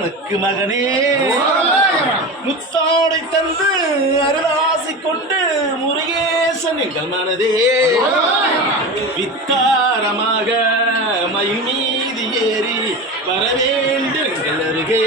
தனக்கு மகனே முத்தாடை தந்து அருளாசி கொண்டு முருகேசன் எங்கள் மனதே வித்தாரமாக மயில் மீது ஏறி வரவேண்டு எங்கள் அருகே